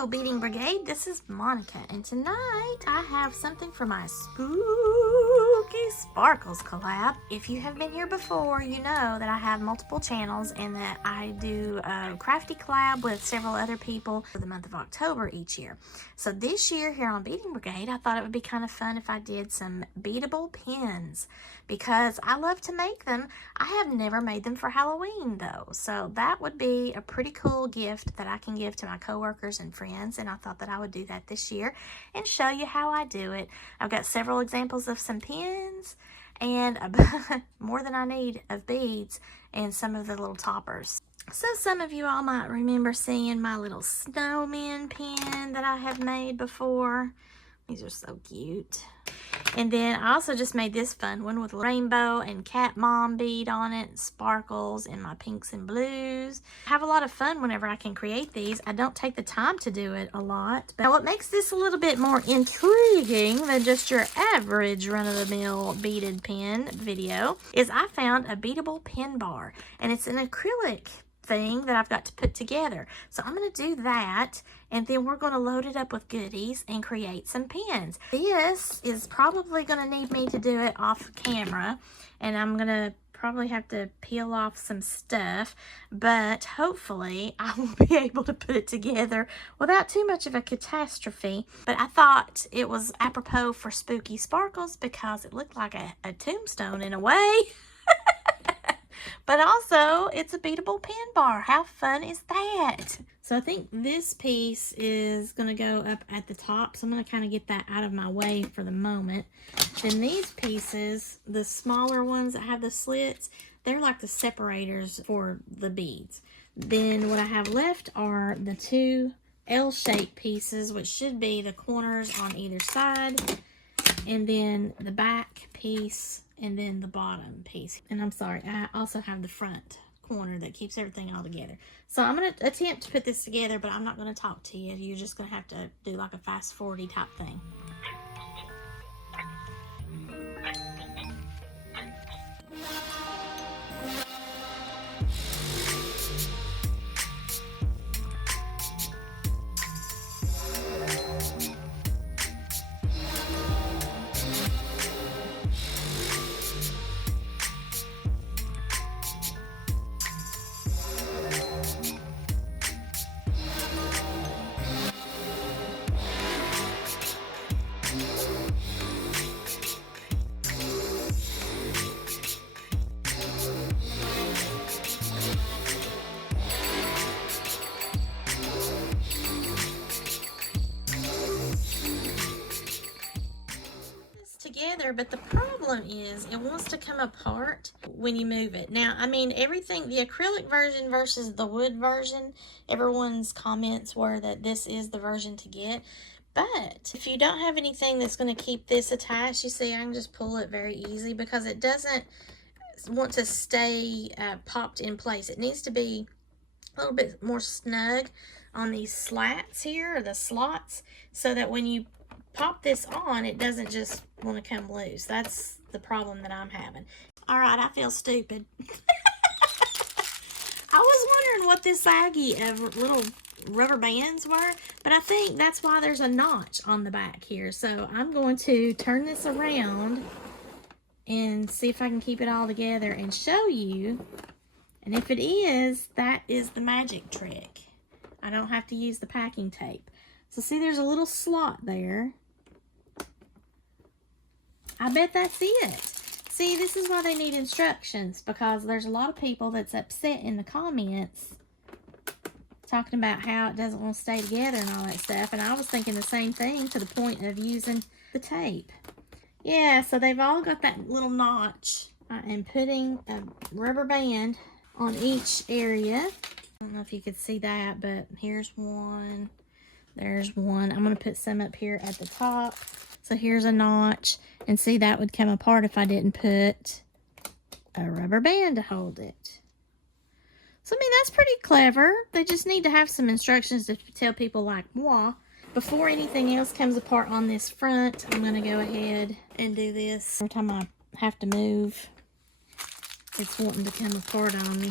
Hello, Beading Brigade. This is Monica, and tonight I have something for my Spooky Sparkles collab. If you have been here before, you know that I have multiple channels and that I do a crafty collab with several other people for the month of October each year. So this year here on Beading Brigade, I thought it would be kind of fun if I did some beadable pins because I love to make them. I have never made them for Halloween though, so that would be a pretty cool gift that I can give to my coworkers and friends, and I thought that I would do that this year and show you how I do it. I've got several examples of some pins and more than I need of beads and some of the little toppers. So some of you all might remember seeing my little snowman pin that I have made before. These are so cute. And then I also just made this fun one with rainbow and cat mom bead on it, sparkles, and my pinks and blues. I have a lot of fun whenever I can create these. I don't take the time to do it a lot. But what makes this a little bit more intriguing than just your average run-of-the-mill beaded pin video is I found a beadable pin bar. And it's an acrylic thing that I've got to put together. So I'm going to do that, and then we're going to load it up with goodies and create some pins. This is probably going to need me to do it off camera, and I'm going to probably have to peel off some stuff, but hopefully I will be able to put it together without too much of a catastrophe. But I thought it was apropos for Spooky Sparkles because it looked like a tombstone in a way. But also, it's a beadable pin bar. How fun is that? So I think this piece is going to go up at the top. So I'm going to kind of get that out of my way for the moment. Then these pieces, the smaller ones that have the slits, they're like the separators for the beads. Then what I have left are the two L-shaped pieces, which should be the corners on either side. And then the back piece, and then the bottom piece. And I'm sorry, I also have the front corner that keeps everything all together. So I'm going to attempt to put this together, but I'm not going to talk to you. You're just going to have to do like a fast forward type thing. Together, but the problem is it wants to come apart when you move it. Now, I mean, everything, the acrylic version versus the wood version, everyone's comments were that this is the version to get. But if you don't have anything that's going to keep this attached, you see, I can just pull it very easy because it doesn't want to stay popped in place. It needs to be a little bit more snug on these slats here, or the slots, so that when you pop this on, it doesn't just want to come loose. That's the problem that I'm having. All right, I feel stupid. I was wondering what this saggy of little rubber bands were, but I think that's why there's a notch on the back here. So I'm going to turn this around and see if I can keep it all together and show you. And if it is, that is the magic trick. I don't have to use the packing tape. So see, there's a little slot there. I bet that's it. See, this is why they need instructions, because there's a lot of people that's upset in the comments talking about how it doesn't want to stay together and all that stuff. And I was thinking the same thing to the point of using the tape. Yeah, so they've all got that little notch. I am putting a rubber band on each area. I don't know if you could see that, but here's one. There's one. I'm going to put some up here at the top. So here's a notch. And see, that would come apart if I didn't put a rubber band to hold it. So, I mean, that's pretty clever. They just need to have some instructions to tell people like moi. Before anything else comes apart on this front, I'm going to go ahead and do this. Every time I have to move, it's wanting to come apart on me.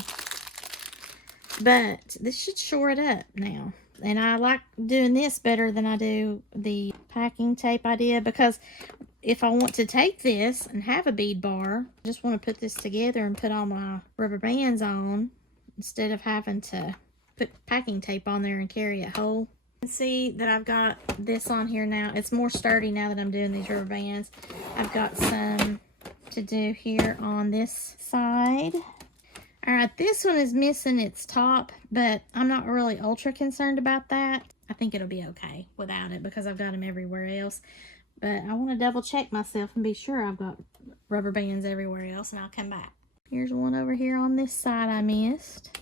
But this should shore it up now. And I like doing this better than I do the packing tape idea, because if I want to take this and have a bead bar, I just want to put this together and put all my rubber bands on instead of having to put packing tape on there and carry it whole. You can see that I've got this on here now. It's more sturdy now that I'm doing these rubber bands. I've got some to do here on this side. All right, this one is missing its top, but I'm not really ultra concerned about that. I think it'll be okay without it because I've got them everywhere else. But I want to double check myself and be sure I've got rubber bands everywhere else, and I'll come back. Here's one over here on this side I missed.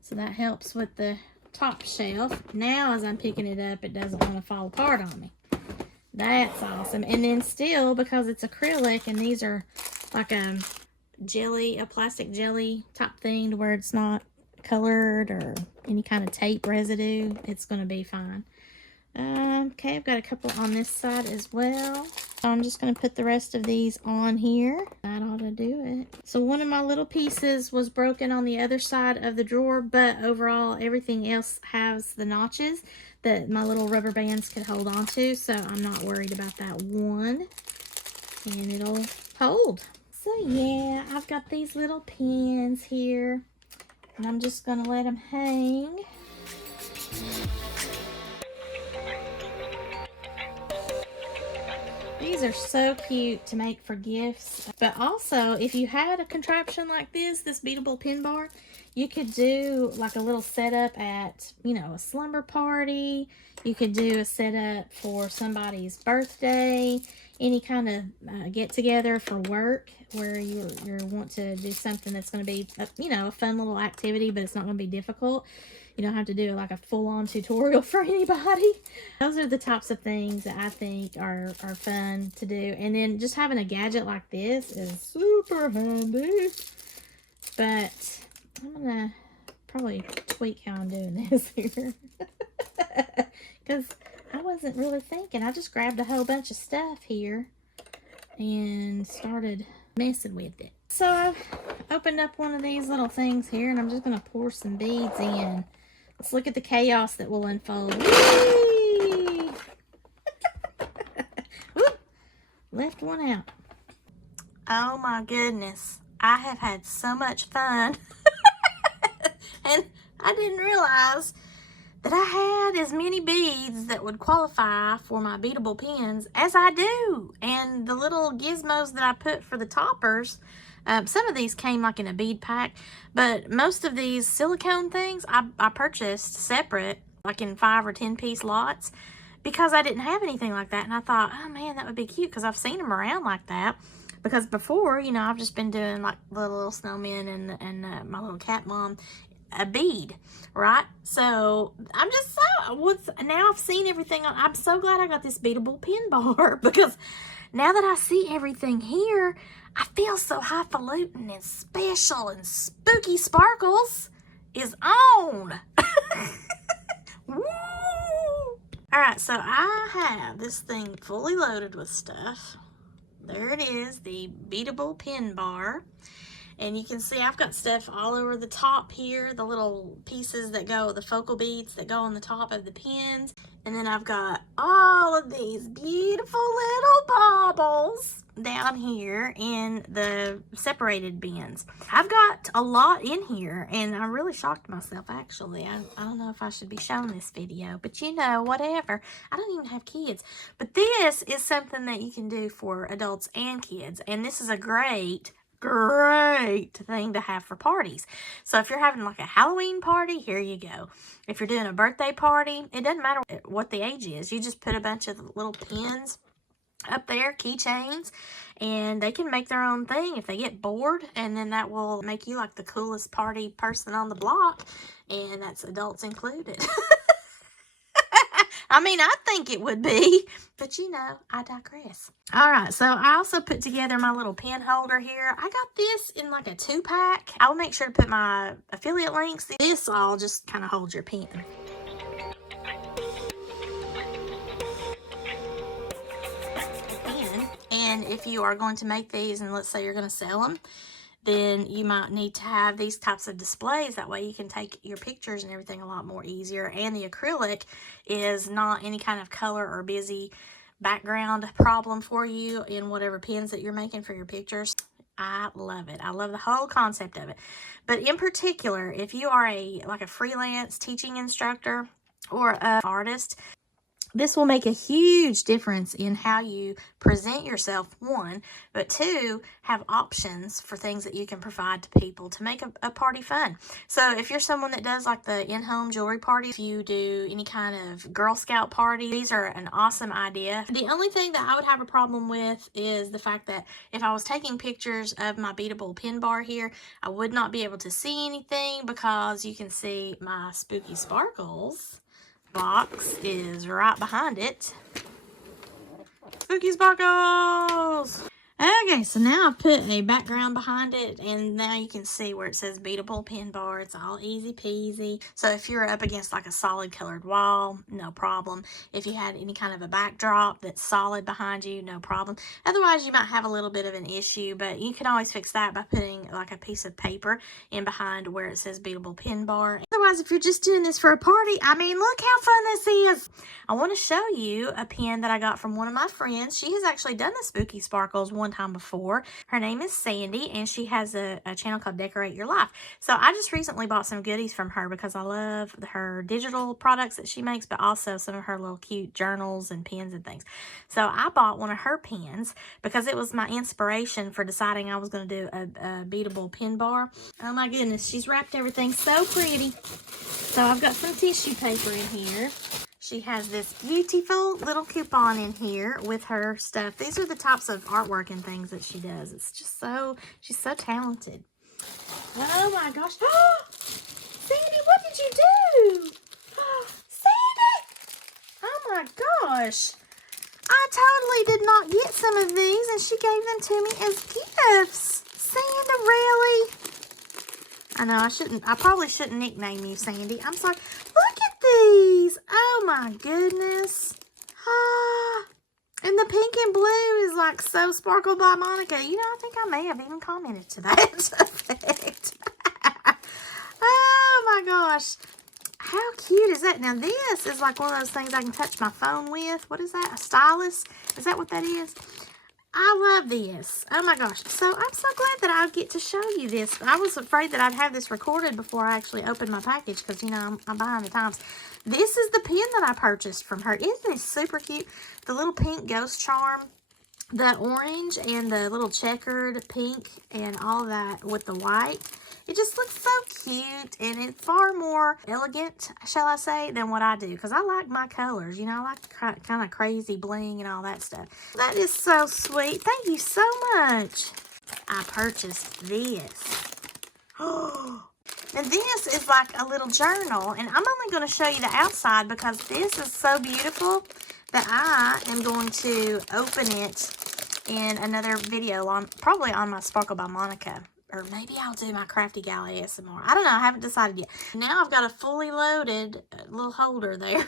So that helps with the top shelf. Now as I'm picking it up, it doesn't want to fall apart on me. That's awesome. And then still, because it's acrylic and these are like a plastic jelly type thing to where it's not colored or any kind of tape residue, it's going to be fine. Okay, I've got a couple on this side as well. So I'm just going to put the rest of these on here. That ought to do it. So one of my little pieces was broken on the other side of the drawer, but overall everything else has the notches that my little rubber bands could hold on to, so I'm not worried about that one. And it'll hold. So yeah, I've got these little pins here, and I'm just going to let them hang. These are so cute to make for gifts. But also, if you had a contraption like this beadable pin bar, you could do like a little setup at, you know, a slumber party. You could do a setup for somebody's birthday, any kind of get-together for work where you want to do something that's going to be, you know, a fun little activity, but it's not going to be difficult. You don't have to do like a full-on tutorial for anybody. Those are the types of things that I think are fun to do. And then just having a gadget like this is super handy. But I'm going to probably tweak how I'm doing this here. Because I wasn't really thinking. I just grabbed a whole bunch of stuff here and started messing with it. So I've opened up one of these little things here, and I'm just going to pour some beads in. Let's look at the chaos that will unfold. Whee! Left one out. Oh my goodness. I have had so much fun. And I didn't realize that I had as many beads that would qualify for my beadable pins as I do. And the little gizmos that I put for the toppers, some of these came like in a bead pack, but most of these silicone things I purchased separate, like in 5 or 10 piece lots, because I didn't have anything like that. And I thought, oh man, that would be cute, because I've seen them around like that. Because before, you know, I've just been doing like little snowmen and my little cat mom a bead, right? So I'm just now I've seen everything. I'm so glad I got this beadable pin bar, because now that I see everything here, I feel so highfalutin and special, and spooky sparkles is on. Woo! All right, so I have this thing fully loaded with stuff. There it is, the beadable pin bar. And you can see I've got stuff all over the top here, the little pieces that go, the focal beads that go on the top of the pins. And then I've got all of these beautiful little baubles down here in the separated bins. I've got a lot in here, and I really shocked myself, actually. I don't know if I should be showing this video, but you know, whatever. I don't even have kids. But this is something that you can do for adults and kids, and this is a great thing to have for parties. So if you're having like a Halloween party, here you go. If you're doing a birthday party, it doesn't matter what the age is. You just put a bunch of little pins up there, keychains, and they can make their own thing if they get bored, and then that will make you like the coolest party person on the block, and that's adults included. I mean, I think it would be, but you know, I digress. All right, so I also put together my little pen holder here. I got this in like a 2-pack. I'll make sure to put my affiliate links. This all just kind of holds your pen. And if you are going to make these, and let's say you're going to sell them, then you might need to have these types of displays. That way you can take your pictures and everything a lot more easier. And the acrylic is not any kind of color or busy background problem for you in whatever pens that you're making for your pictures. I love it. I love the whole concept of it. But in particular, if you are like a freelance teaching instructor or an artist, this will make a huge difference in how you present yourself, one, but two, have options for things that you can provide to people to make a party fun. So if you're someone that does like the in-home jewelry party, if you do any kind of Girl Scout party, these are an awesome idea. The only thing that I would have a problem with is the fact that if I was taking pictures of my Beadable pin bar here, I would not be able to see anything because you can see my Spooky Sparkles box is right behind it. Spooky Sparkles! Okay, so now I've put a background behind it, and now you can see where it says Beadable pin bar. It's all easy peasy. So if you're up against like a solid colored wall, no problem. If you had any kind of a backdrop that's solid behind you, no problem. Otherwise, you might have a little bit of an issue, but you can always fix that by putting like a piece of paper in behind where it says Beadable pin bar. Otherwise, if you're just doing this for a party, I mean, look how fun this is. I want to show you a pin that I got from one of my friends. She has actually done the Spooky Sparkles one time before. Her name is Sandy, and she has a channel called Decorate Your Life. So I just recently bought some goodies from her because I love her digital products that she makes, but also some of her little cute journals and pens and things. So I bought one of her pens because it was my inspiration for deciding I was going to do a Beadable pin bar. Oh my goodness, she's wrapped everything so pretty. So I've got some tissue paper in here. She has this beautiful little coupon in here with her stuff. These are the types of artwork and things that she does. It's just so, she's so talented. Oh my gosh. Sandy, what did you do? Sandy! Oh my gosh. I totally did not get some of these, and she gave them to me as gifts. Sandy, really? I know, I probably shouldn't nickname you Sandy. I'm sorry. Look at these. Oh my goodness. And the pink and blue is like so Sparkle by Monica. You know, I think I may have even commented to that effect. Oh my gosh. How cute is that? Now this is like one of those things I can touch my phone with. What is that? A stylus? Is that what that is? I love this. Oh my gosh. So I'm so glad that I get to show you this. I was afraid that I'd have this recorded before I actually opened my package because, you know, I'm behind the times. This is the pen that I purchased from her. Isn't it super cute? The little pink ghost charm, the orange and the little checkered pink and all that with the white. It just looks so cute, and it's far more elegant, shall I say, than what I do. Because I like my colors. You know, I like kind of crazy bling and all that stuff. That is so sweet. Thank you so much. I purchased this. And this is like a little journal. And I'm only going to show you the outside because this is so beautiful that I am going to open it in another video, probably on my Sparkle by Monica. Or maybe I'll do my Crafty Gal ASMR. I don't know. I haven't decided yet. Now I've got a fully loaded little holder there.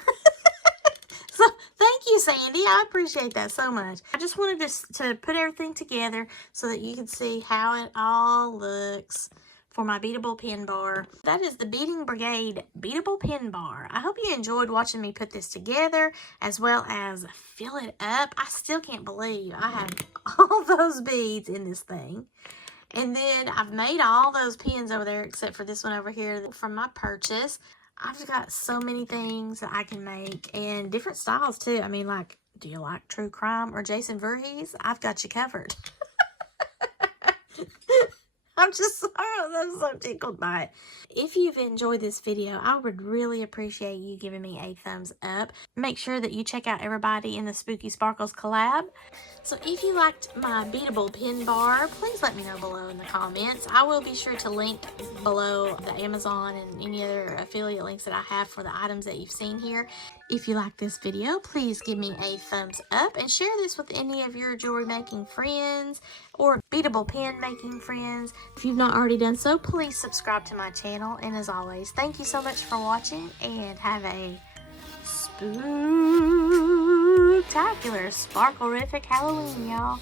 So thank you, Sandy. I appreciate that so much. I just wanted to put everything together so that you can see how it all looks for my Beadable pin bar. That is the Beading Brigade Beadable pin bar. I hope you enjoyed watching me put this together as well as fill it up. I still can't believe I have all those beads in this thing. And then I've made all those pins over there except for this one over here from my purchase. I've got so many things that I can make and different styles too. I mean, like, do you like true crime or Jason Voorhees? I've got you covered. I'm so tickled by it. If you've enjoyed this video, I would really appreciate you giving me a thumbs up. Make sure that you check out everybody in the Spooky Sparkles collab. So if you liked my Beadable pin bar, please let me know below in the comments. I will be sure to link below the Amazon and any other affiliate links that I have for the items that you've seen here. If you like this video, please give me a thumbs up and share this with any of your jewelry making friends or Beadable pen making friends. If you've not already done so, please subscribe to my channel. And as always, thank you so much for watching and have a spooktacular, sparkle-rific Halloween, y'all.